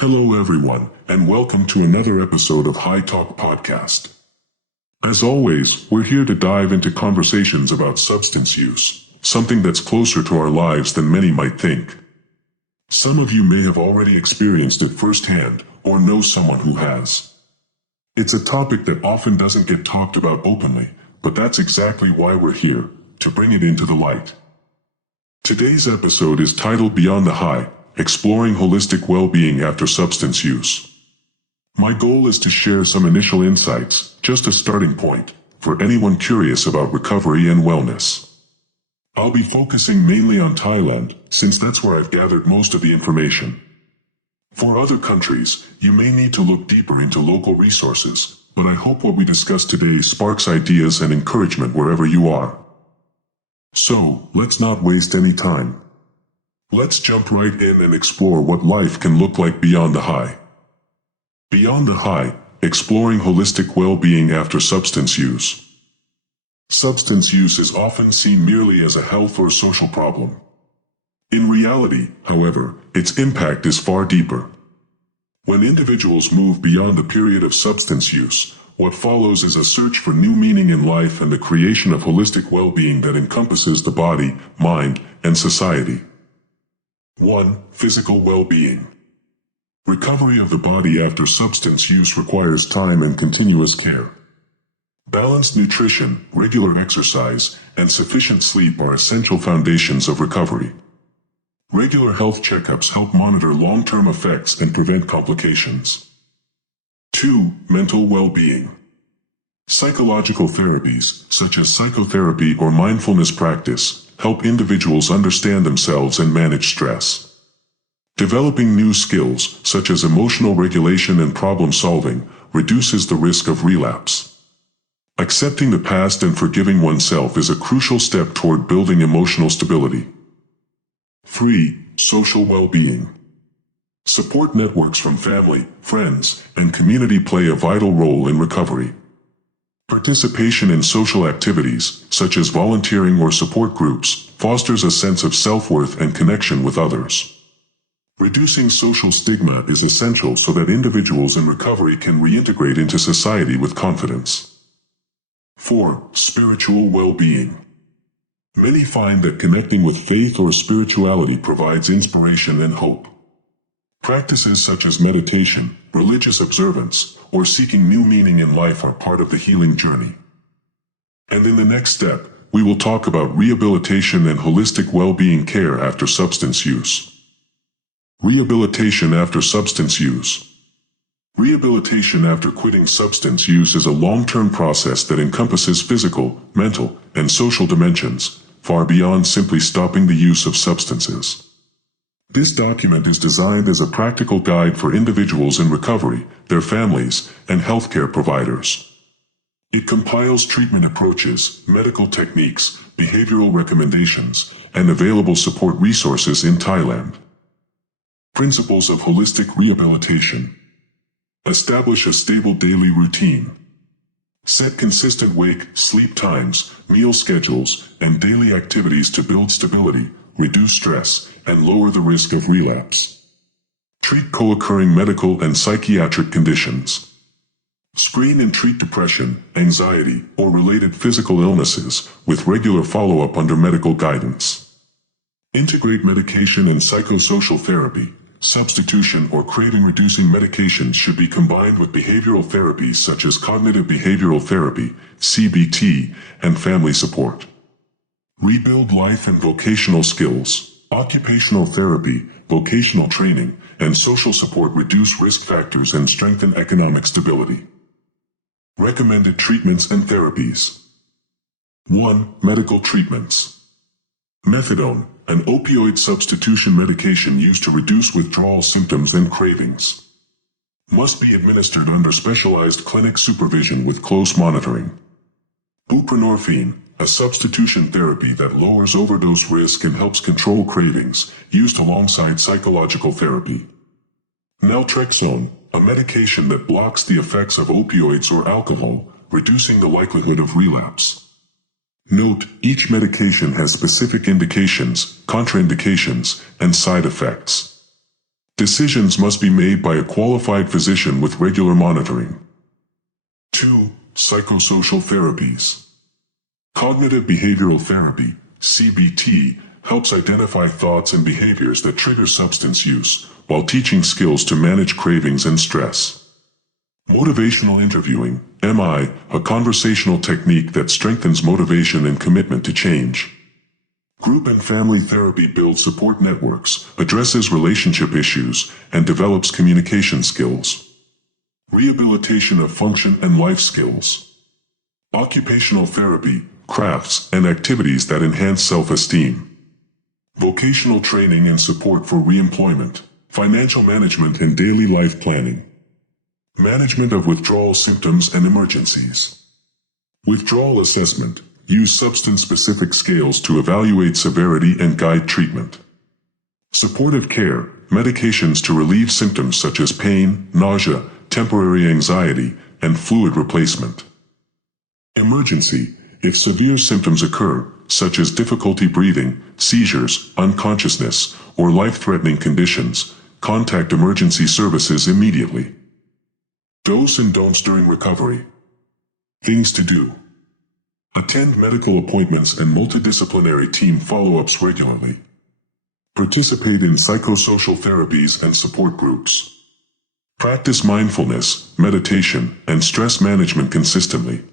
Hello everyone, and welcome to another episode of High Talk Podcast. As always, we're here to dive into conversations about substance use, something that's closer to our lives than many might think. Some of you may have already experienced it firsthand, or know someone who has. It's a topic that often doesn't get talked about openly, but that's exactly why we're here, to bring it into the light. Today's episode is titled Beyond the High, Exploring Holistic Well-Being After Substance Use. My goal is to share some initial insights, just a starting point, for anyone curious about recovery and wellness. I'll be focusing mainly on Thailand, since that's where I've gathered most of the information. For other countries, you may need to look deeper into local resources, but I hope what we discuss today sparks ideas and encouragement wherever you are. So, let's not waste any time. Let's jump right in and explore what life can look like beyond the high. Beyond the high, exploring holistic well-being after substance use. Substance use is often seen merely as a health or social problem. In reality, however, its impact is far deeper. When individuals move beyond the period of substance use, what follows is a search for new meaning in life and the creation of holistic well-being that encompasses the body, mind, and society. 1. Physical well-being. Recovery of the body after substance use requires time and continuous care. Balanced nutrition, regular exercise, and sufficient sleep are essential foundations of recovery. Regular health checkups help monitor long-term effects and prevent complications. 2. Mental well-being. Psychological therapies, such as psychotherapy or mindfulness practice, help individuals understand themselves and manage stress. Developing new skills, such as emotional regulation and problem solving, reduces the risk of relapse. Accepting the past and forgiving oneself is a crucial step toward building emotional stability. 3. Social well-being. Support networks from family, friends, and community play a vital role in recovery. Participation in social activities, such as volunteering or support groups, fosters a sense of self-worth and connection with others. Reducing social stigma is essential so that individuals in recovery can reintegrate into society with confidence. 4. Spiritual well-being. Many find that connecting with faith or spirituality provides inspiration and hope. Practices such as meditation, religious observance, or seeking new meaning in life are part of the healing journey. And in the next step, we will talk about rehabilitation and holistic well-being care after substance use. Rehabilitation after substance use. Rehabilitation after quitting substance use is a long-term process that encompasses physical, mental, and social dimensions, far beyond simply stopping the use of substances. This document is designed as a practical guide for individuals in recovery, their families, and healthcare providers. It compiles treatment approaches, medical techniques, behavioral recommendations, and available support resources in Thailand. Principles of holistic rehabilitation. Establish a stable daily routine. Set consistent wake, sleep times, meal schedules, and daily activities to build stability, reduce stress, and lower the risk of relapse. Treat co-occurring medical and psychiatric conditions. Screen and treat depression, anxiety, or related physical illnesses, with regular follow-up under medical guidance. Integrate medication and psychosocial therapy. Substitution or craving-reducing medications should be combined with behavioral therapies such as cognitive behavioral therapy, CBT, and family support. Rebuild life and vocational skills. Occupational therapy, vocational training, and social support reduce risk factors and strengthen economic stability. Recommended treatments and therapies. 1. Medical treatments. Methadone, an opioid substitution medication used to reduce withdrawal symptoms and cravings. Must be administered under specialized clinic supervision with close monitoring. Buprenorphine, a substitution therapy that lowers overdose risk and helps control cravings, used alongside psychological therapy. Naltrexone, a medication that blocks the effects of opioids or alcohol, reducing the likelihood of relapse. Note, each medication has specific indications, contraindications, and side effects. Decisions must be made by a qualified physician with regular monitoring. 2. Psychosocial therapies. Cognitive behavioral therapy, CBT, helps identify thoughts and behaviors that trigger substance use, while teaching skills to manage cravings and stress. Motivational interviewing, MI, a conversational technique that strengthens motivation and commitment to change. Group and family therapy builds support networks, addresses relationship issues, and develops communication skills. Rehabilitation of function and life skills. Occupational therapy, crafts and activities that enhance self-esteem. Vocational training and support for reemployment. Financial management and daily life planning. Management of withdrawal symptoms and emergencies. Withdrawal assessment. Use substance-specific scales to evaluate severity and guide treatment. Supportive care. Medications to relieve symptoms such as pain, nausea, temporary anxiety, and fluid replacement. Emergency. If severe symptoms occur, such as difficulty breathing, seizures, unconsciousness, or life-threatening conditions, contact emergency services immediately. Do's and don'ts during recovery. Things to do. Attend medical appointments and multidisciplinary team follow-ups regularly. Participate in psychosocial therapies and support groups. Practice mindfulness, meditation, and stress management consistently.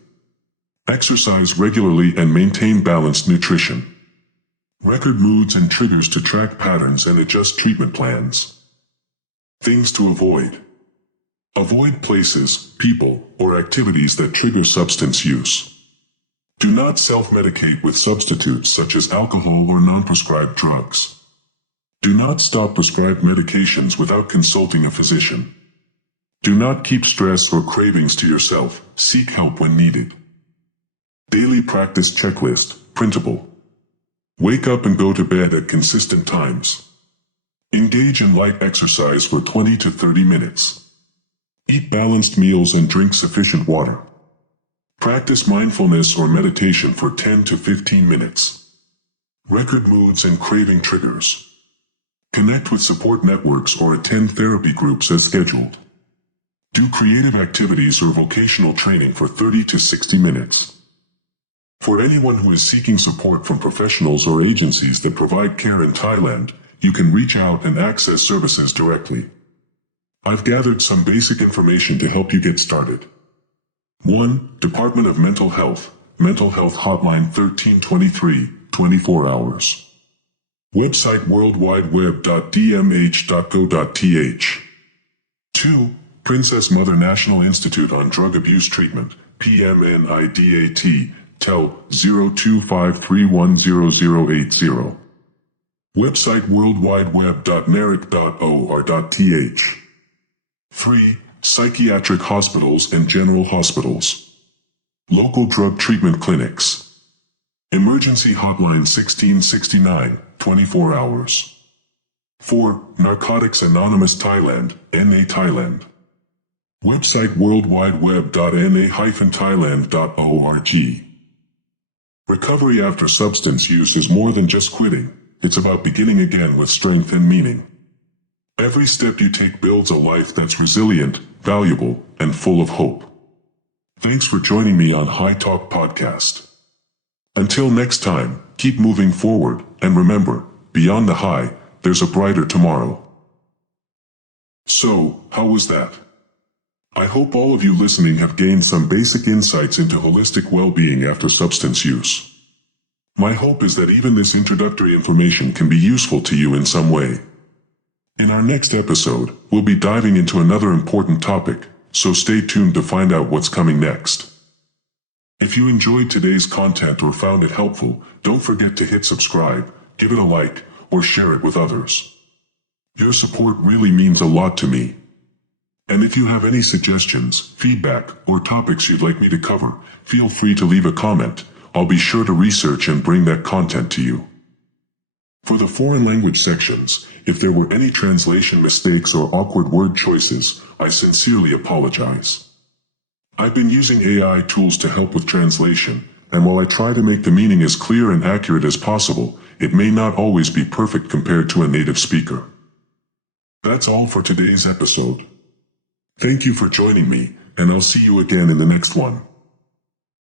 Exercise regularly and maintain balanced nutrition. Record moods and triggers to track patterns and adjust treatment plans. Things to avoid. Avoid places, people, or activities that trigger substance use. Do not self-medicate with substitutes such as alcohol or non-prescribed drugs. Do not stop prescribed medications without consulting a physician. Do not keep stress or cravings to yourself. Seek help when needed. Daily practice checklist, printable. Wake up and go to bed at consistent times. Engage in light exercise for 20 to 30 minutes. Eat balanced meals and drink sufficient water. Practice mindfulness or meditation for 10 to 15 minutes. Record moods and craving triggers. Connect with support networks or attend therapy groups as scheduled. Do creative activities or vocational training for 30 to 60 minutes. For anyone who is seeking support from professionals or agencies that provide care in Thailand, you can reach out and access services directly. I've gathered some basic information to help you get started. 1. Department of Mental Health Hotline 1323, 24 hours. Website worldwideweb.dmh.go.th. 2. Princess Mother National Institute on Drug Abuse Treatment, PMNIDAT, tel 0253100080. Website worldwideweb.naric.or.th. 3. Psychiatric hospitals and general hospitals. Local drug treatment clinics. Emergency hotline 1669, 24 hours. 4. Narcotics Anonymous Thailand, NA Thailand. Website worldwideweb.na-thailand.org. Recovery after substance use is more than just quitting. It's about beginning again with strength and meaning. Every step you take builds a life that's resilient, valuable, and full of hope. Thanks for joining me on High Talk Podcast. Until next time, keep moving forward, and remember, beyond the high, there's a brighter tomorrow. So, how was that? I hope all of you listening have gained some basic insights into holistic well-being after substance use. My hope is that even this introductory information can be useful to you in some way. In our next episode, we'll be diving into another important topic, so stay tuned to find out what's coming next. If you enjoyed today's content or found it helpful, don't forget to hit subscribe, give it a like, or share it with others. Your support really means a lot to me. And if you have any suggestions, feedback, or topics you'd like me to cover, feel free to leave a comment. I'll be sure to research and bring that content to you. For the foreign language sections, if there were any translation mistakes or awkward word choices, I sincerely apologize. I've been using AI tools to help with translation, and while I try to make the meaning as clear and accurate as possible, it may not always be perfect compared to a native speaker. That's all for today's episode. Thank you for joining me, and I'll see you again in the next one.